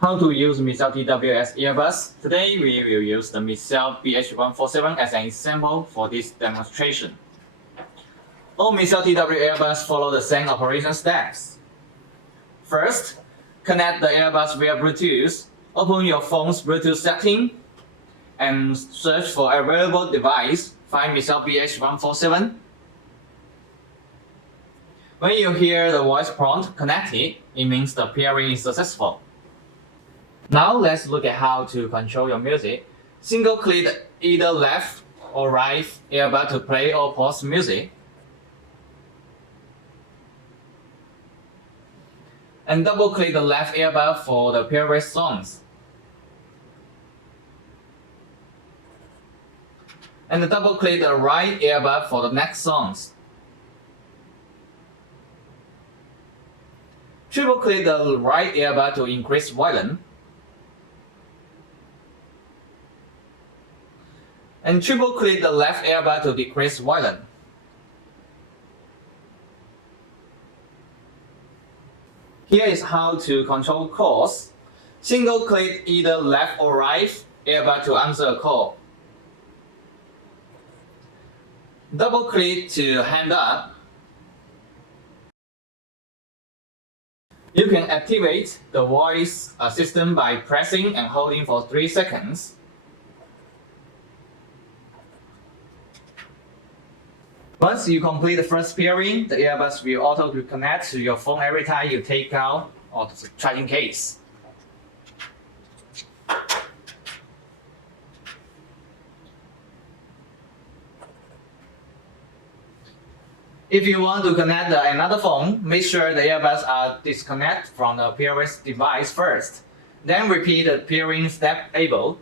How to use Miccell TWS earbuds. Today we will use the Miccell BH147 as an example for this demonstration. All Miccell TWS earbuds follow the same operation steps. First, connect the earbuds via Bluetooth. Open your phone's Bluetooth setting and search for a wearable device. Find Miccell BH147. When you hear the voice prompt connected, it means the pairing is successful. Now let's look at how to control your music. Single-click either left or right earbud to play or pause music. And double-click the left earbud for the favorite songs. And double-click the right earbud for the next songs. Triple-click the right earbud to increase volume. And triple-click the left earbud to decrease volume. Here is how to control calls. Single-click either left or right earbud to answer a call. Double-click to hang up. You can activate the voice assistant by pressing and holding for 3 seconds. Once you complete the first pairing, the earbuds will auto-reconnect to your phone every time you take out the charging case. If you want to connect another phone, make sure the earbuds are disconnected from the previous device first. Then repeat the pairing step able.